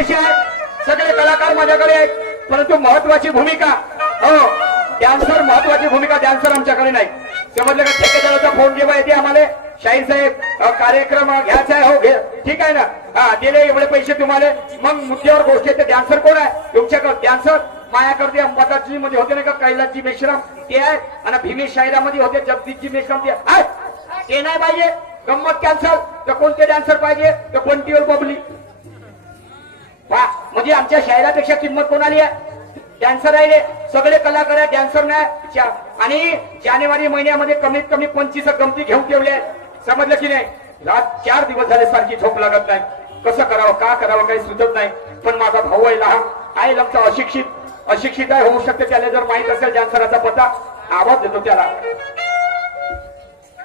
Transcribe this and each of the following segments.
पैसे आहेत, सगळे कलाकार माझ्याकडे आहेत, परंतु महत्वाची भूमिका हो डॅन्सर, महत्वाची भूमिका डॅन्सर आमच्याकडे नाही. समजलं का? ठेकेदाराचा फोन जेव्हा येते आम्हाला, शाहीर साहेब कार्यक्रम घ्यायचा आहे, हो घे, ठीक आहे ना, हा दिले एवढे पैसे तुम्हाला, मग मुद्द्यावर गोष्ट येते. डॅन्सर कोण आहे तुमच्याकडे? डॅन्सर मायाकडे अंबादासजी मध्ये होते नाही का, कैलासजी मेश्राम ते आहे, आणि भीमेश शाहिरामध्ये होते जगदीशजी मेश्राम ते आहे. ते नाही पाहिजे, गंमत कॅन्सल. तर कोणते डॅन्सर पाहिजे? तर कोणतीवर बबली. वा, म्हणजे आमच्या शायरापेक्षा किंमत कोणाली आहे? डॅन्सर आहे. सगळे कलाकार आहे, डॅन्सर नाही. आणि जानेवारी महिन्यामध्ये कमीत कमी 25 गमती घेऊन ठेवले आहेत. समजलं की नाही? रात 4 दिवस झाले सारखी झोप लागत नाही. कसं करावं, का करावं काही सुचत नाही. पण माझा भाऊ आहे लहान, आहे लमचा अशिक्षित आहे, होऊ शकते. त्याला जर माहित असेल डॅन्सराचा पत्ता, आवाज देतो त्याला.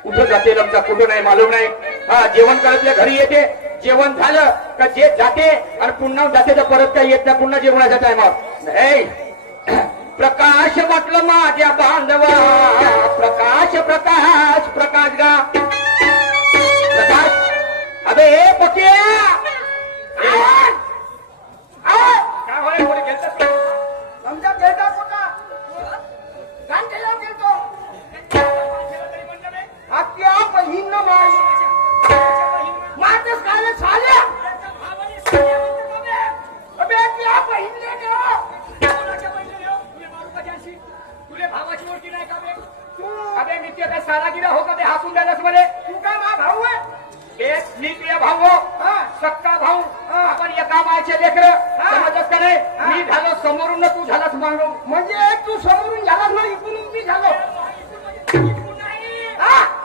कुठं जाते लमचा, कुठं नाही मालूम नाही. हा, जेवण करतल्या घरी येते, जेवण झालं का जे जाते आणि पुन्हा जाते तर परत काही येत नाही. पुन्हा जेवणाच्या टायमावर प्रकाश म्हटलं माझ्या बांधवा, प्रकाश प्रकाश प्रकाश गा प्रकाश. अबे हे पोट्या काय होय एवढे गेलत आमच्या गेलता पोटा गाण केल्यावर गेलतो आपल्या बहीण मातच काय झाल्या. अबे त्या बहीणने तुले भावाची ओळखी नाही का बे? अबे मी ते काय सारागिरा हो का ते हाकून द्यायलाच म्हणे? तू काय मा भाऊ आहे? मी तुझ्या भाऊ, सक्का भाऊ. आपण एका मायचे लेकर, समजत का नाही? मी झालो समोरून, तू झालास मागून. म्हणजे तू समोरून झालास ना, इकडून मी झालो.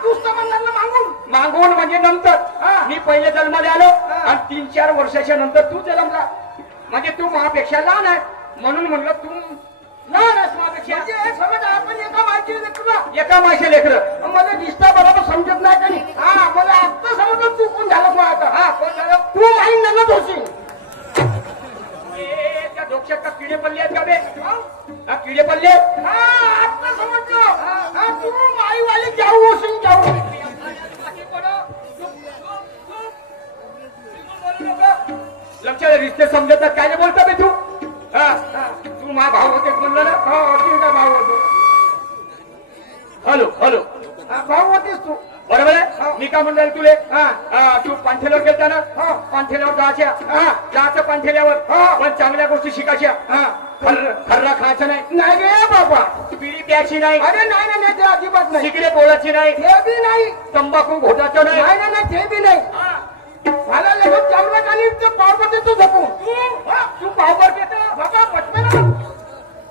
तू समजणार ना मागून? मागून म्हणजे नंतर. मी पहिले जन्माला आलो आणि 3-4 वर्षाच्या नंतर तू जन्मला. म्हणजे तू माझ्यापेक्षा लहान आहे, म्हणून म्हणलं तू लहान आहेस माझ्यापेक्षा. समज आपण एका मायचे लेकर, एका मायचे लेकर. मला दिसता बरोबर समजत नाही का नाही? हा, मला आता समजलं तू कोण झालं. मग आता हा कोण झालं? तू माहीत नव्हत होशील. त्या डोक्यात का किडे पडले आहेत का बे? हा, किडे पडले. हा, आता समजलं. तू माईवाली जाऊ होशील, जाऊ. लक्षात रिश्ते समजतात काय नाही बोलता बे तू? तू मा भाऊ होते म्हणलं ना? हो, ठीक आहे, भाऊ होतो. हॅलो हॅलो, भाऊ होतेस तू, बरोबर आहे. मी का म्हणलं तुले? तू पांठेल्यावर गेलता ना? पांठेल्यावर जायचं पांठेल्यावर, पण चांगल्या गोष्टी शिकायच्या. खर्रा खायचं नाही. नाही रे बाबा, पिढी प्यायची नाही. अरे नाही नाही, ते अजिबात नाही. सिगरेट बोलायची नाही. ते बी नाही. तंबाखू घोटायचं नाही. नाही नाही, ते बी नाही. मला लगेच चांगलं काही ते पावबर देतो झोपून. तू पावबर देतो बाबा पटमेला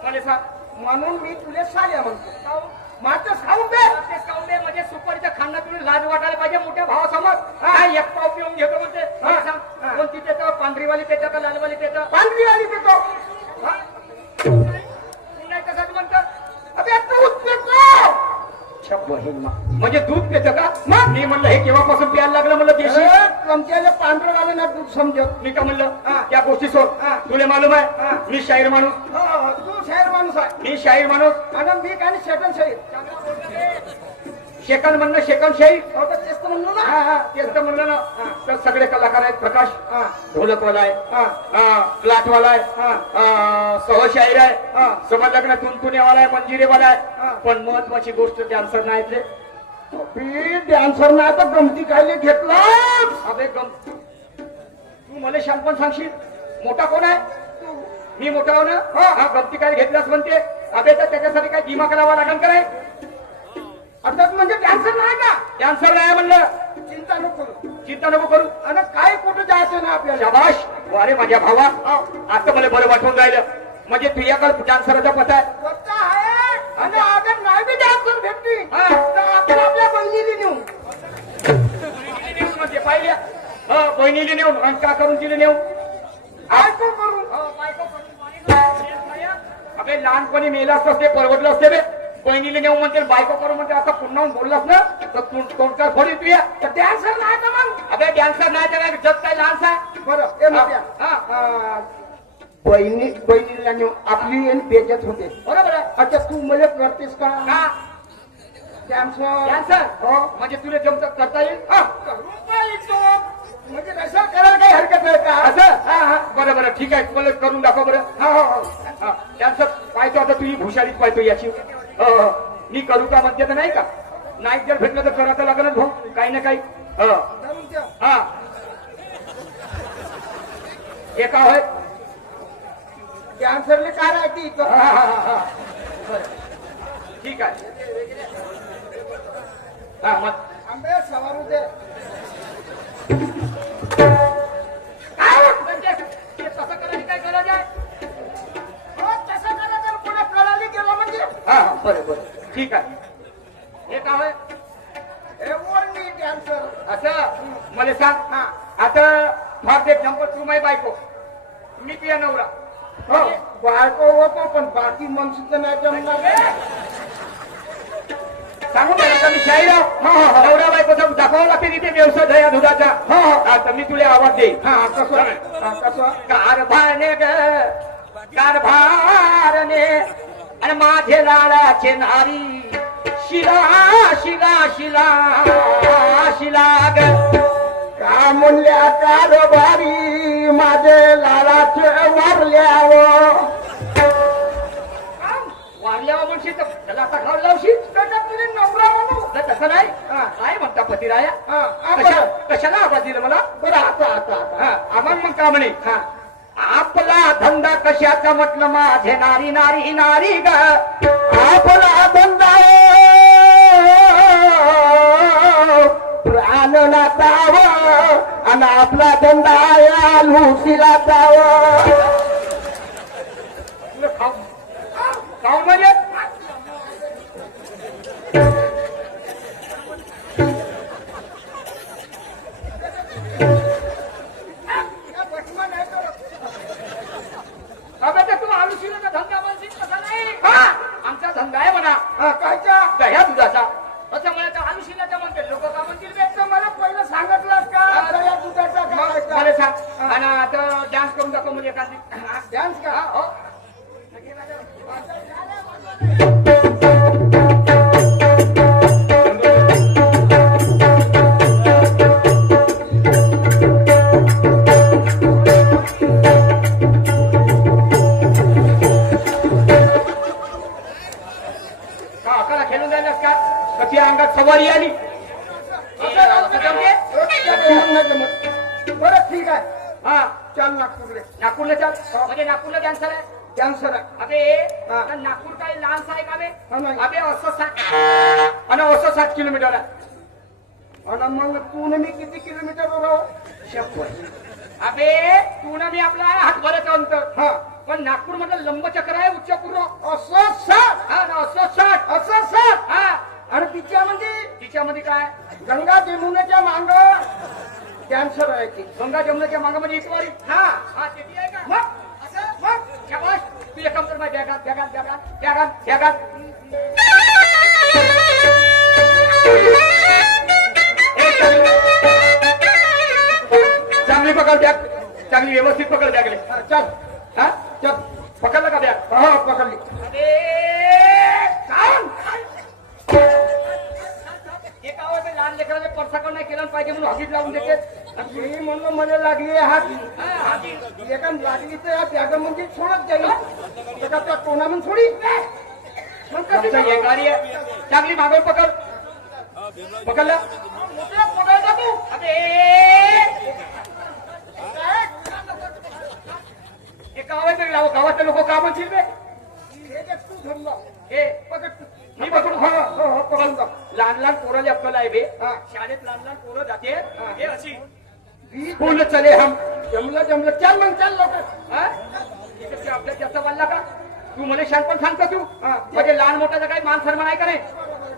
मला सांग. म्हणून मी तुला साड्या म्हणतो. माझं खाऊन दे. खाऊन दे म्हणजे सुपारीच्या खांदा तुला लाज वाटायला पाहिजे मोठ्या भावासमोर. एक पाव पिऊन घेतो म्हणते. सांग कोणती पेतो? पांढरीवाली पेतो का लालवाली पेतो? पांढरीवाली पेतो. नाही कसं म्हणतो? अबे दूध पेतो. म्हणजे दूध पेतो का? मी म्हणलं हे केव्हापासून प्यायला लागलं म्हणलं देशी. आमच्या पांढरं घालं ना दूध समजत. मी का म्हणलं त्या गोष्टी सोड. तुला मालूम आहे मी शाहीर माणूस. तू शाहीर माणूस आहे, मी शाहीर माणूस. आणि मी काय शेकन शाहीर. शेकन म्हणणं शेकन शाहीर. तेच तर म्हणलं ना. तेच तर म्हणलं ना. तर सगळे कलाकार आहेत. प्रकाश ढोलकवाला आहे, प्लाटवाला आहे, सहशाहीर आहे, समजलं ना, तुनतुनेवाला आहे, मंजिरेवाला आहे. पण महत्वाची गोष्ट डॅन्सर नाही ते. डॅन्सर नाही तर गमती काय घेतला? अबे गमती तू मला शानपण सांगशील? मोठा कोण आहे? मी मोठा हो ना. हा, गमती काय घेतलास म्हणते. अबे तर त्याच्यासाठी काय विमा करावा लागेल का नाही? अर्थात म्हणजे डॅन्सर नाही का? डॅन्सर नाही म्हणलं. चिंता नको करू, चिंता नको करू. आणि काय कुठं जायचं ना आपल्याला. शाबाश. अरे माझ्या भावा, आता मला बरं वाटून राहिलं. म्हणजे तुझ्याकडे डान्सरचा पत्ता आहे? पत्ता आहे. आणि अगर नाही बी डान्सर भेटली तर आपण आपल्या बहिणीला नेऊ. म्हणजे पाहिल्या बहिणीला नेऊन आणि का करून तिला नेऊ? बायको करून. बायको करून. अबे लहानपणी मेला असतं ते परवडलं असते रे. बहिणीला नेऊ म्हणते, बायको करू म्हणते. आता पुन्हा बोललास ना तर तू तोंडकार फोडी तुया. तर डॅन्सर नाही तर मग? अबे डॅन्सर नाही तर जग काय लहानसा आहे. बरं बहिणीला नेऊ आपली बेजत होते. बरोबर आहे. अच्छा तू मला करतेस का डॅन्सर? डॅन्सर हो, म्हणजे तुला जमत करता येईल. म्हणजे रसा करायला काही हरकत नाही का? असं हा हा बरं बरं ठीक आहे मला करून दाखव बरं. हो हो हा, त्यांचं पाहतो आता तुझी भुशारीच पाहतो याची. हो, मी करू का म्हणते तर नाही का? नाही जर भेटलं तर करायचं लागेल भाऊ काही ना काही. हो, करून द्या. हा हे का होय? कॅन्सरले काय राहते इथं? हा, हा, हा, हा. बरं. ठीक आहे. हा मग आंबे सवारू दे. ते तसं करायची काय गरज आहे? हो, तसं करा तर पुन्हा प्रणाली गेला म्हणजे हा हा, बरं बरं ठीक आहे. हे का होय? हे ओढणी कॅन्सर. असं मला सांग. हा आता फार ते जंपर तू माही बायको मी तुझ्या नवरा. हो बायको होतो पण बाकी माणसाचं नाही जमणार. सांगू का मी शाहीराव नवरा बायकोचा दाखवावं लागते तिथे व्यवसाय दया दुधाचा. आता मी तुला आवाज देईन. हा कसं? हा कसं? कारभारने ग कारभारने आणि माझे लाडाचे नारी शिला शिला शिला शिला ग. का म्हणल्या कारभारी माझे लालाचे वारल्यावर वारल्यावर म्हणशील तर त्याला आता खाऊ लावशील तुझे नवरा म्हणू. तर तसं नाही. हा. काय म्हणता पतिराया? हा कशाला आवाज दिला मला? बरं आता आता आता हा आम्हाला मग का म्हणे? हा आपला धंदा कशाचा म्हटलं माझे नारी नारी नारी ग. आपला धंदा प्राण नाताव आणि आपला धंदा या लुसीला जाव. खाऊ म्हणजे अबे ते तू आलुशीला धंदा म्हणशील तसा नाही. आमचा धंदा आहे म्हणा कायच्या दह्या दुधाचा. असं मला तर आलुशीलाचा म्हणते लोक का म्हणतील बे? तर मला पहिलं सांगितलंस का दया दुधाचा मला काय सांग आणि आता डान्स करून दाखव म्हणजे एखादी. डान्स का? हो का अकाला खेळून जायलास का? कशी अंगात सवारी आली? असं जमते? बरं ठीक आहे. हा चल नागपूरले. नागपूरला चाल. म्हणजे नागपूरला कॅन्सर आहे. कॅन्सर आहे. अबे हा. तर नागपूर काही लहानसा आहे का बे? हा, नाही. अबे असं 7 किलोमीटर आहे. आणि मग तू न मी किती किलोमीटर राहू? 100. अबे तू ना मी आपला आहे हातभराचं अंतर. हा पण नागपूर मधलं लंबचक्र आहे उच्चपूर्व. असं सात हा ना असं 60. असं सात हा आणि तिच्यामध्ये तिच्यामध्ये काय? गंगा जमुनेच्या मांग कॅन्सर आहे ती. गंगा जमुनाच्या मागामध्ये इतवारी. हा हा किती आहे का? मग असं मग शाबास. तू एक काम कर माझ्या जगात चांगली पकड बॅग. चांगली व्यवस्थित पकड बॅगले. हा, चल हा चल. पकडलं का बॅग? हा पकडली. अरे काय? एका वेळेस लहान लेकराने परसाकड नाही केलं पाहिजे म्हणून हगीत लावून देते. मी म्हणलं मला लागली आहे हात. हा, हगीत. एका लागली तर या बॅगामध्ये सोडत जाईल. त्याच्या त्या कोणामध्ये सोडी मग कशी आमचं हे गाडी आहे. चांगली मागं पकड. पकडलं? पकडलं तू? अरे एका वेळेस गावातले लोक का म्हणतील बे? हे जे तू धरलं. हे पकड. मी पकडून हो पकडून जा. लहान लहान पोराले अक्कल आहे बे. हा. शाळेत लहान लहान पोरं जाते. हे अशी वीस स्कूल चले हम. जमलं चल मग चल लवकर. हा? इथे ते आपल्या जास्त वाढला का? तू मला शानपण सांगतो तू. हा. म्हणजे लहान मोठ्याचा काही मान सन्मान आहे का नाही?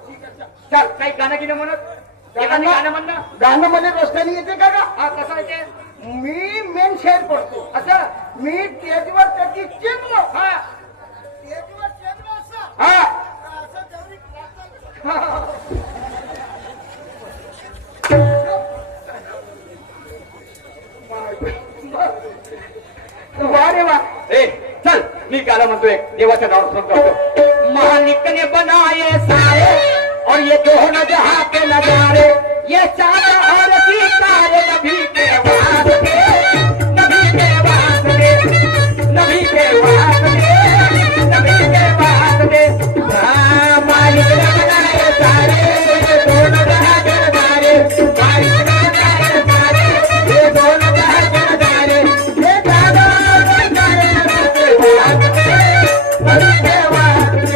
ठीक आहे चल. चल काही गाणं गिणं म्हणत एखादी गाणं म्हणणं. गाणं मध्ये रस्त्याने येते का गा? हा कसं आहे ते? मी मेन शेअर पडतो. असं मी स्टेजवर त्याची चिमलो. हा स्टेजवर चिमलो असं. हा असं तेवढी लागतं. हा. वा रे वा. ए चल मी गाणं म्हणतोय देवाच्या नावावर करतो. मालिक ने बनाए सारे और ये दोनों जहां के नजारे ये चांद और सितारे नभी के वास्ते नबी के वास्ते नबी के वास्ते नबी के वास्ते मालिक ने बनाए सारे ये दोनों जहां के नजारे मालिक ने बनाए सारे ये दोनों जहां के नजारे ये जादू नजारे नबी के वास्ते नबी के वास्ते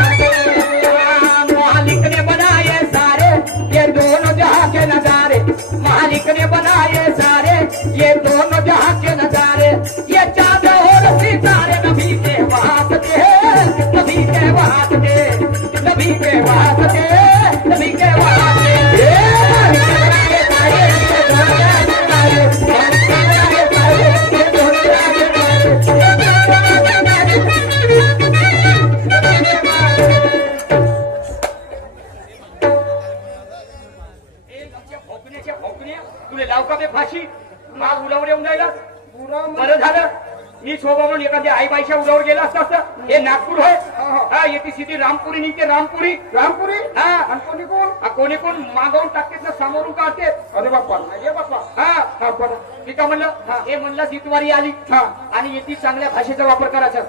नबी के वास्ते मालिक ने बनाए सारे ये दोनों जहां के नजारे मालिक ने बनाए सारे ये दोनों जहां के नजारे ये चांद और सितारे नबी के वास्ते नबी के वास्ते नबी के वास्ते नबी के वास्ते ये मालिक ने बनाए सारे ये दोनों जहां के नजारे मालिक ने बनाए सारे ये दोनों जहां के नजारे तुला लाव का बे फाशी माग उलावर येऊन जायला पुरा बरं झालं मी शोभा म्हणून एखाद्या आईबाईच्या उलावर गेला असता असतं हे नागपूर होय हा येते सिटी रामपुरी निघते रामपुरी रामपुरी हा आणि कोणी कोण कोणी कोण मागवून टाकतेत ना समोरून काढते अरे बाप्पा अरे बाप्पा हा हा बरं मी का म्हणलं हे म्हणलं जितवारी आली हा. आणि येते चांगल्या भाषेचा वापर करायचा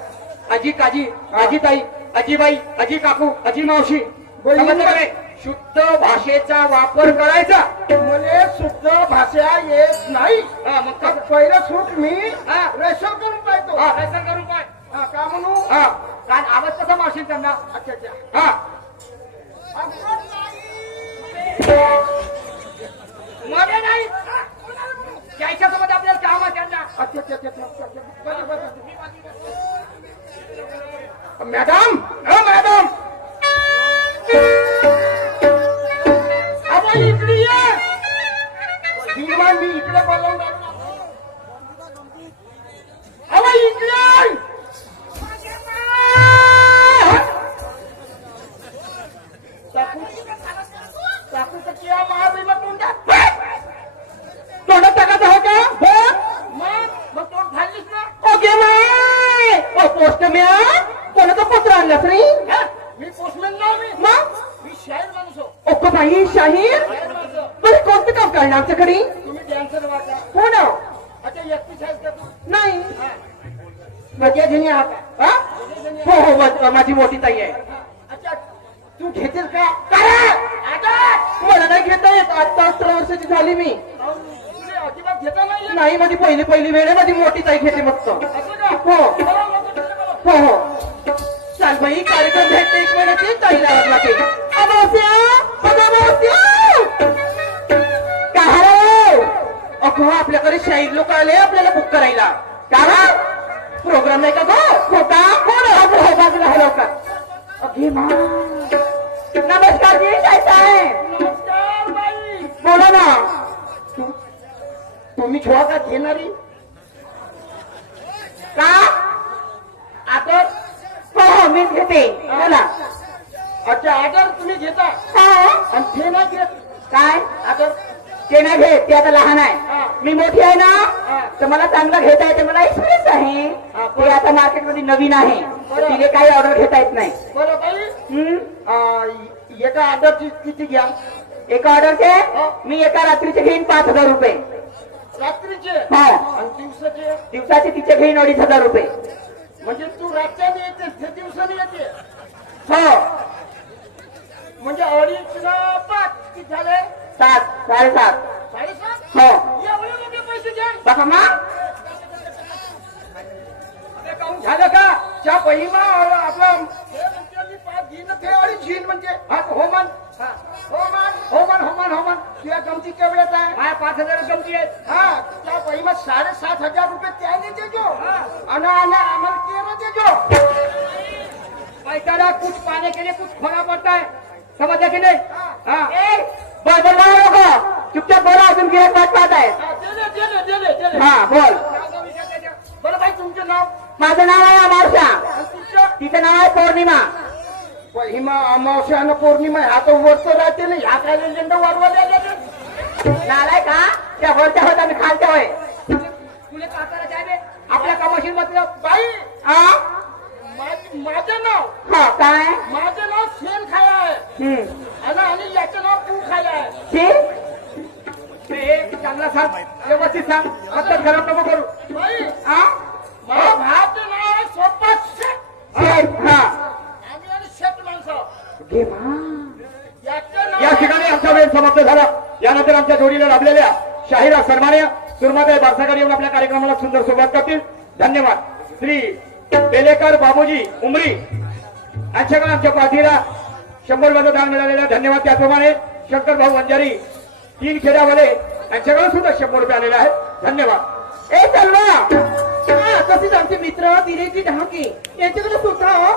अजी काजी अजी ताई अजीबाई अजी काकू अजी मावशी बोल. समजलं का नाही? शुद्ध भाषेचा वापर करायचा मला शुद्ध भाषा येत नाही हा, मग काय? पहिलं सूट मी हा. रेशन करून पाहतो हा, व्यसन करून पाय हा, का म्हणू हा कारण आवाज कसा मारशील त्यांना अच्छा अच्छा हा मध्ये नाही त्याच्यासोबत आपल्याला काम आहे त्यांना अच्छा अच्छा अच्छा अच्छा, अच्छा. बरं, बरं. मॅडम मॅडम अरे इकडे ये भीमा मी इकडे बोलवून अरे इकडे चाकू तर किया महाभीमा तोंडात तोंडात टाकायचं हो का हो मग तोंड खाल्लीस ना ओके माय ओ पोस्टमॅन कोणाचं पत्र आणलं रे हा? मी पोस्टमॅन नाव मी मग मी शाहीर माणूस हो ओके बाई शाहीर शाहीर माणूस हो. बरं कोणतं काम करणार आमच्याकडे तुम्ही डॅन्सर वाचा हो ना अच्छा एकटीच आहेस का तू नाही हा. मजा घेणे आहात का? हा? हो हो माझी मोठी ताई आहे अच्छा तू घेतेस का काय आता मला नाही घेता येत आता 18 वर्षाची झाली मी तुला अजिबात घेता नाही येत? नाही माझी पहिली वेळ आहे माझी मोठी ताई घेते मस्त असं का हो. बरं, मग तिकडे बघा. हो हो चाल बाई कार्यक्रम भेटते एक महिन्याची ताईला लागते अमावस्या काय अगो आपल्याकडे शाहीर लोक आले आपल्याला बुक करायला का प्रोग्राम नाही का गो खोटा कोण हो बाजूला आहे लवकर अगे मा नमस्कार जी कैसा आहे नमस्कार बाई बोला ना तुम्ही छोळा का घेणारी का आता हो हो मीच घेते बोला अच्छा ऑर्डर तुम्ही घेता हा आणि ते नाही घेत काय ऑर्डर ते नाही घेत ते आता लहान हा. आहे मी मोठी आहे हा. ना तर मला चांगलं घेता येते मला एक्सपिरियन्स आहे हा, ते आता मार्केटमध्ये नवीन आहे तर तिथे काही ऑर्डर घेता येत नाही बरं बाई हम्म? एका ऑर्डरची किती घ्या एका ऑर्डरचे हा. मी एका रात्रीचे घेईन 5,000 रुपये रात्रीचे हा. आणि दिवसाचे दिवसाचे तिचे घेईन 2,500 रुपये म्हणजे तू रात्याने येते ते दिवसाने येते हो म्हणजे 2.5 किती झाले 7 7.5 साडेसात हो एवढे मोठे पैसे द्या बघा मा अरे काहून झालं का त्या बहिमा आपला हे म्हणते मी 5 घेईन ते 2.5 घेईन म्हणजे हा होमान होमान तुझ्या गमती केवढ्यात आहे माझ्या 5,000 गमती आहेत हा त्या बहिमा 7,500 रुपये त्याने देजो आणि आम्हाला 13 देजो पैसाला कुछ पाने के लिए कुछ खोना पड़ता है समझा की नाही हा. बरोबर लोक चुपचाप बोला अजून गिरायक वाट पाहत आहे हा, दिले हा बोल बरं भाई तुमचं नाव माझं नाव आहे अमावस्या आणि तुमचं तिचं नाव आहे पौर्णिमा बहिमा अमावस्या आणि पौर्णिमा आता वरचं राहते ना ह्या काय लेंड वाढवा द्यायला नालाय का त्या वरच्या होत आम्ही खालच्या होय तुला काकाला काय बे? आपल्या कमर्शियल मतलब बाई हा माझी माझं नाव हा काय माझं नाव शेण खाया आहे आणि याचं नाव तू खाया आहे चांगला सांग व्यवस्थित सांग आता खराब नको करू बाई हा माझ्या भावाचं नाव आहे सोपा शेट हा आम्ही आणि शेट माणसं घे बा. याचं या नाव ठिकाणी आमचा वेळ समाप्त झाला यानंतर आमच्या जोडीला लाभलेल्या शाहिरा सन्मान्य सुरमाताई बारसाकर येऊन आपल्या कार्यक्रमाला सुंदर सुरुवात करतील धन्यवाद श्री बेलेकर बाबूजी उमरी यांच्याकडे आमच्या पाठीला 100 रुपयाचं दान मिळालेलं आहे. धन्यवाद त्याप्रमाणे शंकर भाऊ वंजारी 3 खेड्यावाले यांच्याकडे सुद्धा 100 रुपये आलेले आहेत धन्यवाद ए चलवा तसेच आमचे मित्र दिनेशजी ढाके यांच्याकडे सुद्धा